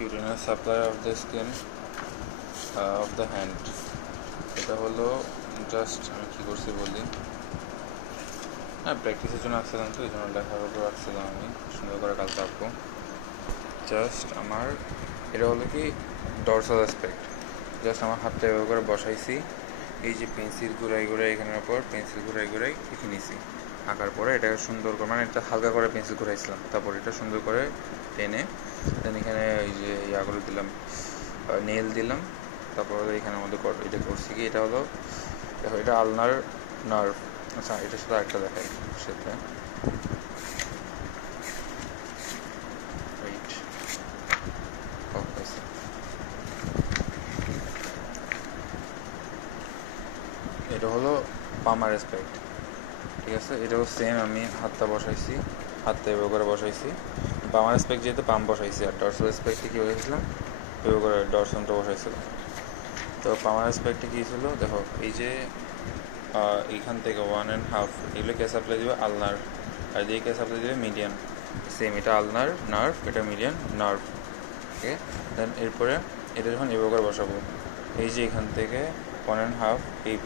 cutaneous supply of the skin of the hand. এটা হলো just আমি কী করছি বলি, হ্যাঁ প্র্যাকটিসের জন্য আসছিলাম, তো এই জন্য লেখার উপর আসছিলাম, আমি সুন্দর করে কালকে আঁকবো। জাস্ট আমার এটা হলো কি ডরসাল অ্যাসপেক্ট। জাস্ট আমার হাতটা এভাবে করে বসাইছি, এই যে পেন্সিল ঘুরাই ঘুরাই এখানের ওপর পেন্সিল ঘুরাই ঘুরাই লিখে নিছি। আঁকার পরে এটাকে সুন্দর করে, মানে এটা হালকা করে পেন্সিল ঘুরাইছিলাম, তারপর এটা সুন্দর করে টেনে দেন এখানে এই যে ইয়াগুলো দিলাম, নেল দিলাম। তারপর এখানের মধ্যে এটা করছি কি, এটা হলো দেখো এটা আলনার নার্ভ। আচ্ছা এটার সাথে একটা দেখাই সাথে, এটা হলো পামার অ্যাসপেক্ট, ঠিক আছে। এটাও সেম, আমি হাতটা বসাইছি, হাতটা এভাবে করে বসাইছি। পামার অ্যাসপেক্ট যেহেতু পাম বসাইছি, আর ডরসাল অ্যাসপেক্টে কী বসেছিলাম এভাবে করে ডরসনটা বসাইছিলাম। তো পামার অ্যাসপেক্টে কী ছিল দেখো, এই যে এইখান থেকে 1.5 এগুলো কে সাপ্লাই দেবে আলনার, আর দিয়ে কে সাপ্লাই দেবে মিডিয়ান। সেম এটা আলনার নার্ভ, এটা মিডিয়ান নার্ভ, ওকে। দেন এরপরে এটা যখন এভাবে করে বসাবো, এই যে এখান থেকে 1.5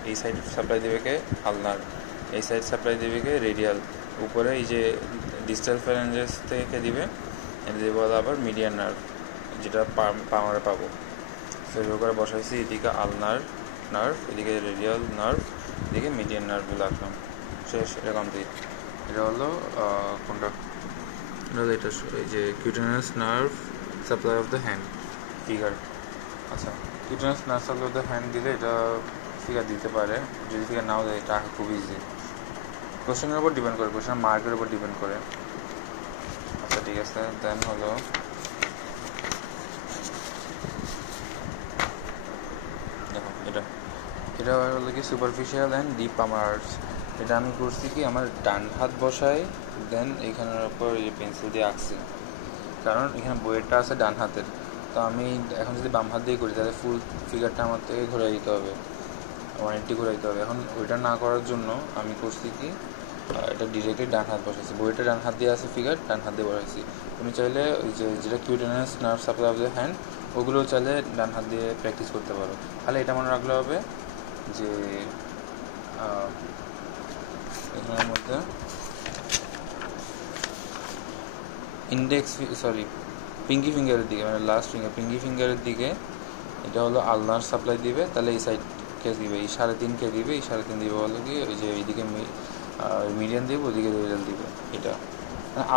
এই সাইড সাপ্লাই দেবে কে আলনার, এই সাইড সাপ্লাই দেবে কে রেডিয়াল, উপরে এই যে ডিস্টাল ফ্যারেঞ্জেস থেকে দিবে, এটা দেবো আবার মিডিয়ান নার্ভ, যেটা পামারে পাবো। তো এভাবে করে বসাইছি, এদিকে আলনার নার্ভ, এদিকে রেডিয়াল নার্ভ, এদিকে মিডিয়ান নার্ভগুলো রাখলাম, শেষ। এটা কমপ্লিট। এটা হলো কোনটা, এটা হলো এটা, এই যে cutaneous nerve supply of the hand figure. আচ্ছা cutaneous nerve supply of the hand দিলে এটা ফিগার দিতে পারে, যদি ফিগার নাও দেয় এটা আঁকা খুব ইজি। কোশ্চেনের উপর ডিপেন্ড করে, কোশ্চেন মার্কের উপর ডিপেন্ড করে। আচ্ছা ঠিক আছে, দেন হলো দেখো এটা হলো কি সুপারফিশিয়াল অ্যান্ড ডিপ পামার আর্টস। এটা আমি করছি কি আমার ডান হাত বসাই, দেন এইখানের ওপর এই পেন্সিল দিয়ে আঁকছি, কারণ এখানে বইয়েরটা আছে ডান হাতের। তো আমি এখন যদি বাম হাত দিয়ে করি তাহলে ফুল ফিগারটা আমার থেকে ঘুরে দিতে হবে, 180 ঘুরে দিতে হবে। এখন ওইটা না করার জন্য আমি করছি কি এটা ডিরেক্টলি ডান হাত বসাইছি, বইটা ডান হাত দিয়ে আছে, ফিগার ডান হাত দিয়ে বসাইছি। তুমি চাইলে ওই যে যেটা cutaneous nerve supply of the hand ওগুলোও চাইলে ডান হাত দিয়ে প্র্যাকটিস করতে পারো। তাহলে এটা মনে রাখলে হবে যে এখানের মধ্যে পিঙ্কি ফিঙ্গারের দিকে, মানে লাস্ট ফিঙ্গার পিঙ্কি ফিঙ্গারের দিকে এটা হলো আলনার সাপ্লাই দিবে, তাহলে এই সাইডকে দিবে, এই 3.5কে দিবে, এই 3.5 দিবে হলো কি ওই যে এইদিকে মিডিয়ান দিবে, ওইদিকে রেডিয়াল দিবে। এটা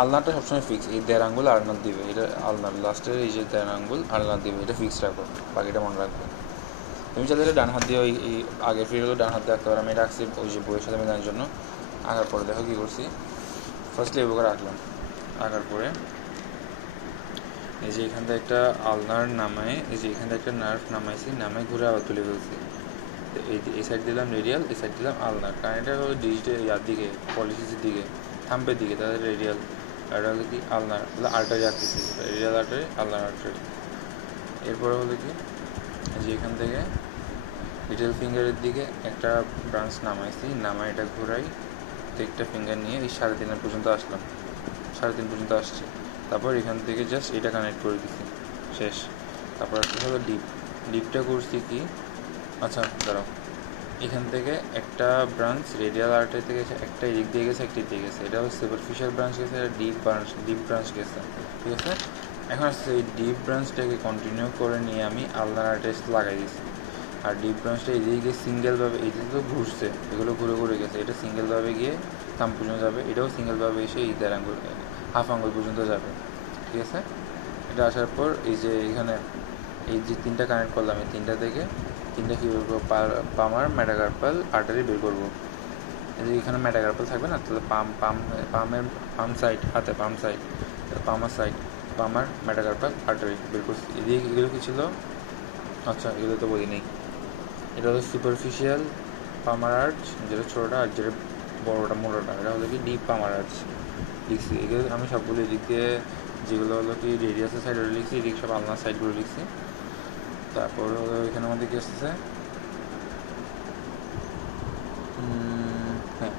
আলনাটা সবসময় ফিক্স, এই 1.5 আঙ্গুল আলনার দিবে, এটা আলনার লাস্টের এই যে 1.5 আঙ্গুল আলনার দিবে, এটা ফিক্স রাখো, বাকিটা মনে রাখবে। তুমি চাইলে ডান হাত দিয়ে ওই আগের ফিগারগুলো ডান হাত দিয়ে আঁকতে পারো। আমি এটা আঁকছি ওই যে বইয়ের সাথে মেলানোর জন্য। আঁকার পরে দেখো কী করছি, ফার্স্টলি এভাবে করে আঁকলাম, আঁকার পরে এই যে এখান থেকে একটা আলনার নামায়, এই যে এখান থেকে একটা নার্ভ নামাইছি, নামাই ঘুরে আবার তুলে ফেলছি। তো এই সাইড দিলাম রেডিয়াল, এই সাইড দিলাম আলনার, কারণ এটা হলো ডিজিটাল ইয়ার দিকে, পলিসিসের দিকে, থাম্পের দিকে, তাদের রেডিয়াল, আর হলো কি আলনার, তাহলে আর্টারি আঁকতেছি, রেডিয়াল আর্টারি আলনার আর্টারি। এরপরে হলো কি যে এখান থেকে লিটল ফিঙ্গারের দিকে একটা ব্রাঞ্চ নামাইছি, নামাই এটা ঘুরাই, তো একটা ফিঙ্গার নিয়ে এই 3.5 পর্যন্ত আসলাম, 3.5 পর্যন্ত আসছে। তারপর এখান থেকে জাস্ট এটা কানেক্ট করে দিচ্ছি, শেষ। তারপর একটা হলো ডিপটা করছি কি, আচ্ছা দাঁড়াও, এখান থেকে একটা ব্রাঞ্চ রেডিয়াল আর্টারি থেকে একটা এদিক দিয়ে গেছে, একটা দিয়ে গেছে, এটা হচ্ছে সুপারফিশিয়াল ব্রাঞ্চ গেছে, এটা ডিপ ব্রাঞ্চ গেছে, ঠিক আছে। এখন আসছে এই ডিপ ব্রাঞ্চটাকে কন্টিনিউ করে নিয়ে আমি আলনার আর্টারি লাগাই দিয়েছি, আর ডিপ ব্রাঞ্চটা এদিকে সিঙ্গেলভাবে, এইদিকে তো ঘুরছে, এগুলো ঘুরে ঘুরে গেছে, এটা সিঙ্গেলভাবে গিয়ে থাম্ব পর্যন্ত যাবে, এটাও সিঙ্গেলভাবে এসে এই 1.5 আঙ্গুল হাফ আঙ্গুল পর্যন্ত যাবে, ঠিক আছে। এটা আসার পর এই যে এখানে এই যে 3টা কানেক্ট করলাম, এই 3টা থেকে 3টা কী বের করবো, পামার মেটাকার্পাল আর্টারি বের করবো। এই এখানে মেটাকার্পাল থাকবে না, তাহলে পাম সাইড, হাতে palm side, palmar side, palmar metacarpal artery বের করছি। এদিকে এগুলো কী ছিল, আচ্ছা এগুলো তো বলি নেই। এটা হলো সুপারফিশিয়াল পামার আর্চ, যেটা ছোটোটা, আর যেটা বড়োটা মোটোটা, এটা হলো কি ডিপ পামার আর্চ লিখছি। এগুলো আমি সবগুলো এদিক দিয়ে যেগুলো হলো কি রেডিয়াসের সাইড ওটা লিখছি, এদিক সব আলনার সাইডগুলো লিখছি। তারপর হলো এখানের মধ্যে কী আসতেছে, হ্যাঁ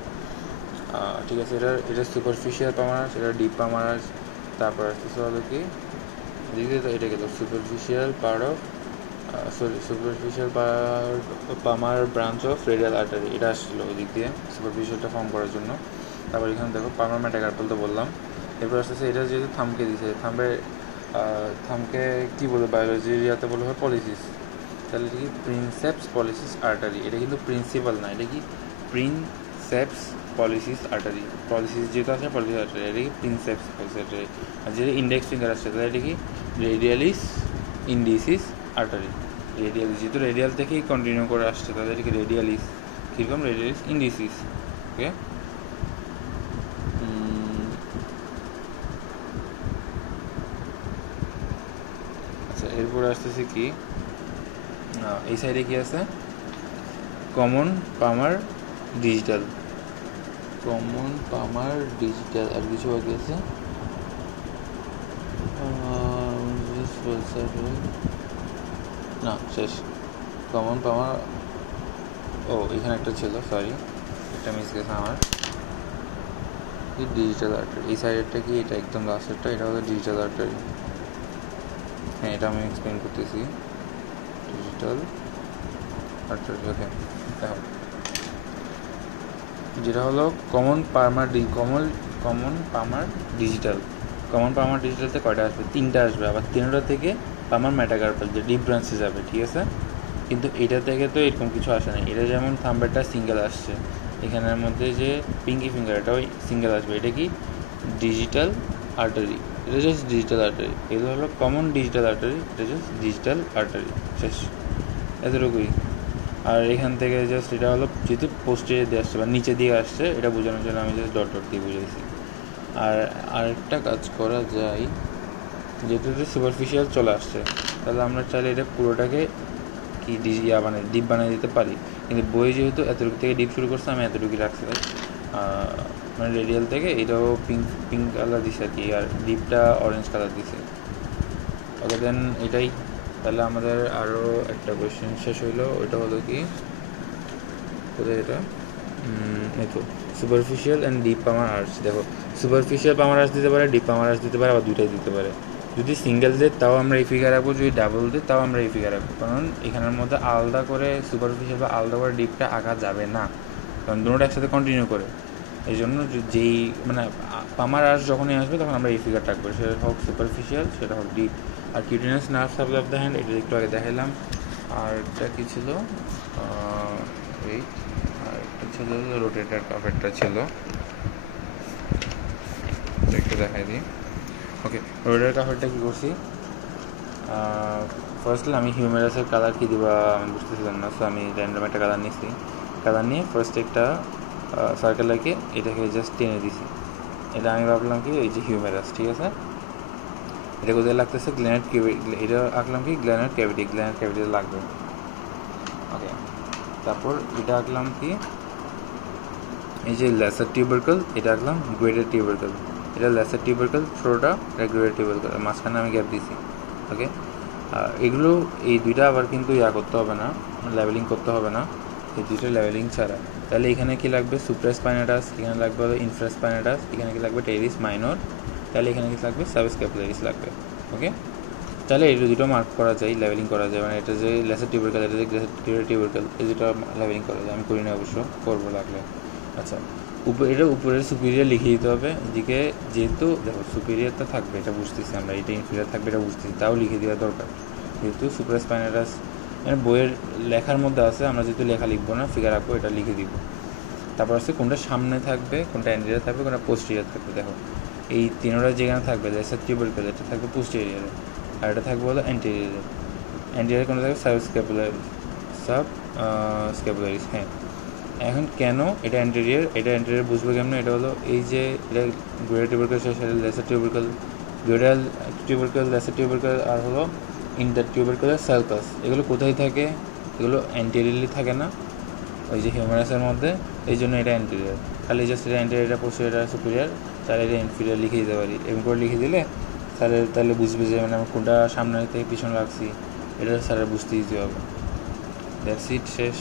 ঠিক আছে, এটা সুপারফিশিয়াল পামার আর্চ, এটা ডিপ পামার আর্চ। তারপর আসতেছে হলো কি এদিকে তো এটা গেল superficial part of superficial পামার branch of radial artery, এটা আসছিলো ওই দিক দিয়ে সুপারফিশিয়ালটা ফর্ম করার জন্য। তারপর এখানে দেখো পামার মেটাকার্পাল তো বললাম। এরপর আসতেছে এটা যেহেতু থামকে দিছে, থামকে কী বলবো বায়োলজির ইয়াতে বলা হয় পলিসিস, তাহলে এটা কি প্রিন্সেপস পলিসিস আর্টারি, এটা কিন্তু প্রিন্সিপাল না, এটা কি প্রিন্সেপস পলিসিস আর্টারি, পলিসিস যেহেতু আসে পলিসিস আর্টারি, এটা কি প্রিন্সেপস পলিসিস আর্টারি। আর যেটা ইন্ডেক্স ফিঙ্গার আসছে তাহলে এটা কি রেডিয়ালিস ইন্ডিসিস আর্টারি, রেডিয়াল যেহেতু রেডিয়াল থেকেই কন্টিনিউ করে আসছে তাহলে এটা কি রেডিয়ালিস, কীরকম রেডিয়ালিস ইন্ডিসিস। ওকে, আচ্ছা এরপরে আসতেছে কি এই সাইডে কি আছে common palmar digital, common palmar digital, আর কিছু বাকি আছে না শেষ। কমন পামার, ও এখানে একটা ছিল, সরি একটা মিস গেছে আমার, কি ডিজিটাল আর্টারি, এই সাইডেরটা কি, এটা একদম লাস্টেরটা, এটা হলো ডিজিটাল আর্টারি। হ্যাঁ এটা আমি এক্সপ্লেন করতেছি, ডিজিটাল আর্টারি। ওকে দেখো যেটা হলো কমন পামার ডিজিটালতে কয়টা আসবে, 3টা আসবে, আবার 3টা থেকে পামার মেটাকার্পাল যে ডিপ ব্রাঞ্চে যাবে, ঠিক আছে। কিন্তু এটা থেকে তো এরকম কিছু আসে না, এটা যেমন থাম্বেরটা সিঙ্গেল আসছে, এখানের মধ্যে যে পিঙ্কি ফিঙ্গার এটাও সিঙ্গেল আসবে, এটা কি ডিজিটাল আর্টারি, এটা জাস্ট ডিজিটাল আর্টারি, এগুলো হলো কমন ডিজিটাল আর্টারি, এটা জাস্ট ডিজিটাল আর্টারি, শেষ এতটুকুই। আর এখান থেকে জাস্ট এটা হলো যেহেতু পোস্টেরিয়র দিয়ে আসছে বা নিচে দিয়ে আসছে, এটা বোঝানোর জন্য আমি জাস্ট ডট ডট দিয়ে বুঝাইছি। আর আরেকটা কাজ করা যায়, যেহেতু সুপারফিশিয়াল চলে আসছে তাহলে আমরা চাইলে এটা পুরোটাকে কি ডিপ বানিয়ে দিতে পারি, কিন্তু বই যেহেতু এতটুকু থেকে ডিপ শুরু করছে আমি এতটুকুই রাখছি, মানে রেডিয়াল থেকে এটাও পিঙ্ক কালার দিছে আর কি, আর ডিপটা অরেঞ্জ কালার দিছে। ওকে দেন এটাই, তাহলে আমাদের আরও একটা কোয়েশ্চেন শেষ হইলো, ওইটা হলো কি কোথায় এটা, এই তো সুপারফিশিয়াল অ্যান্ড ডিপ পামার আর্চ। দেখো সুপারফিশিয়াল পামার আর্চ দিতে পারে, ডিপ পামার আর্চ দিতে পারে, আবার দুইটাই দিতে পারে। যদি সিঙ্গেল দেয় তাও আমরা এই ফিগার রাখবো, যদি ডাবল দেয় তাও আমরা এই ফিগার রাখবো, কারণ এখানের মধ্যে আলাদা করে সুপারফিশিয়াল বা আলাদা করে ডিপটা আঁকা যাবে না, কারণ দুটোটা একসাথে কন্টিনিউ করে। এই জন্য যেই মানে পামার আর্চ যখনই আসবে তখন আমরা এই ফিগার রাখবো, সেটা হোক সুপারফিশিয়াল সেটা হোক ডিপ। আর cutaneous nerve supply of the hand, এটা একটু আগে দেখালাম। আর এটা কী ছিল, এই আর একটা ছিল রোটেটার কাফেরটা ছিল, একটু দেখাই দিই। ওকে, রোটেটার কাফেরটা কী করছি, ফার্স্টলি আমি হিউমেরাসের কালার কী দিবা আমি বুঝতেছিলাম না, সো আমি র্যান্ডম একটা কালার নিচ্ছি, কালার নিয়ে ফার্স্ট একটা সার্কেল এঁকে এটাকে জাস্ট টেনে দিছি, এটা আমি ভাবলাম কি এই যে হিউমেরাস, ঠিক আছে। এটা কোথায় লাগতেছে, গ্ল্যানেট ক্যাভিটি, এটা আঁকলাম কি গ্ল্যানেট ক্যাভিটিতে লাগবে। ওকে, তারপর এটা আঁকলাম কি এই যে লেসার টিউবারকেল, এটা আঁকলাম গ্রেটার টিউবারকেল, এটা লেসার টিউবারকেল, থ্রোটা এটা গ্রেটার টিউবারকেল, মাঝখানে আমি গ্যাপ দিছি। ওকে, এগুলো এই দুইটা আবার কিন্তু করতে হবে না, লেভেলিং করতে হবে না, এই দুইটা লেভেলিং ছাড়া। তাহলে এখানে কি লাগবে সুপ্রাস্পাইনাটাস, এখানে লাগবে হলো ইনফ্রাস্পাইনাটাস, এখানে কি লাগবে টেরিস মাইনর, তাহলে এখানে কি লাগবে সাবস্ক্যাপুলারিস লাগবে। ওকে, তাহলে এই দুটো মার্ক করা যায়, লেভেলিং করা যায়, মানে এটা যে লেসার টিউবারকেল, এটা যে গ্রেটার টিউবারকেল, এই দুটো লেভেলিং করা যায়, আমি করি না অবশ্য, করবো লাগলে। আচ্ছা, এটা উপরের সুপিরিয়ার লিখে দিতে হবে, এদিকে যেহেতু দেখো সুপিরিয়ারটা থাকবে এটা বুঝতেছি আমরা, এটা ইনফিরিয়ার থাকবে এটা বুঝতেছি, তাও লিখে দেওয়া দরকার, যেহেতু সুপারস্পাইনাটাস মানে বইয়ের লেখার মধ্যে আছে, আমরা যেহেতু লেখা লিখবো না ফিগার আঁকবো, এটা লিখে দিব। তারপর আছে কোনটা সামনে থাকবে, কোনটা অ্যান্টেরিয়র থাকবে, কোনটা পোস্টেরিয়র থাকবে। দেখো এই তিনটা যেখানে থাকবে লেসার টিউবারকেল, এটা থাকবে পোস্টেরিয়রে, আর এটা থাকবে হলো অ্যান্টেরিয়রে। অ্যান্টেরিয়র কোনটা থাকবে স্ক্যাপুলারিস। হ্যাঁ, এখন কেন এটা অ্যান্টেরিয়র বুঝবো কেমন, এটা হলো এই যে এটা গ্রেটার টিউবারকেল শেষ, এটা লেসার টিউবারকেল, গ্রেটার টিউবারকেল, লেসার টিউবারকেল, আর হলো ইন্টার টিউবারকুলার সার্কাস, এগুলো কোথায় থাকে, এগুলো অ্যান্টেরিয়রলি থাকে না ওই যে হিউমারাসের মধ্যে, এই জন্য এটা অ্যান্টেরিয়র। তাহলে জাস্ট এটা অ্যান্টেরিয়র, এটা পোস্টেরিয়র, এটা সুপিরিয়র, তাহলে এটা ইনফিরিয়র লিখে দিতে পারি, এরকম করে লিখে দিলে তাহলে বুঝবে যে মানে আমরা কোনটা সামনে থেকে পিছনে রাখছি, এটা স্যারের বুঝতে ইজি হবে। দ্যাটস ইট, শেষ।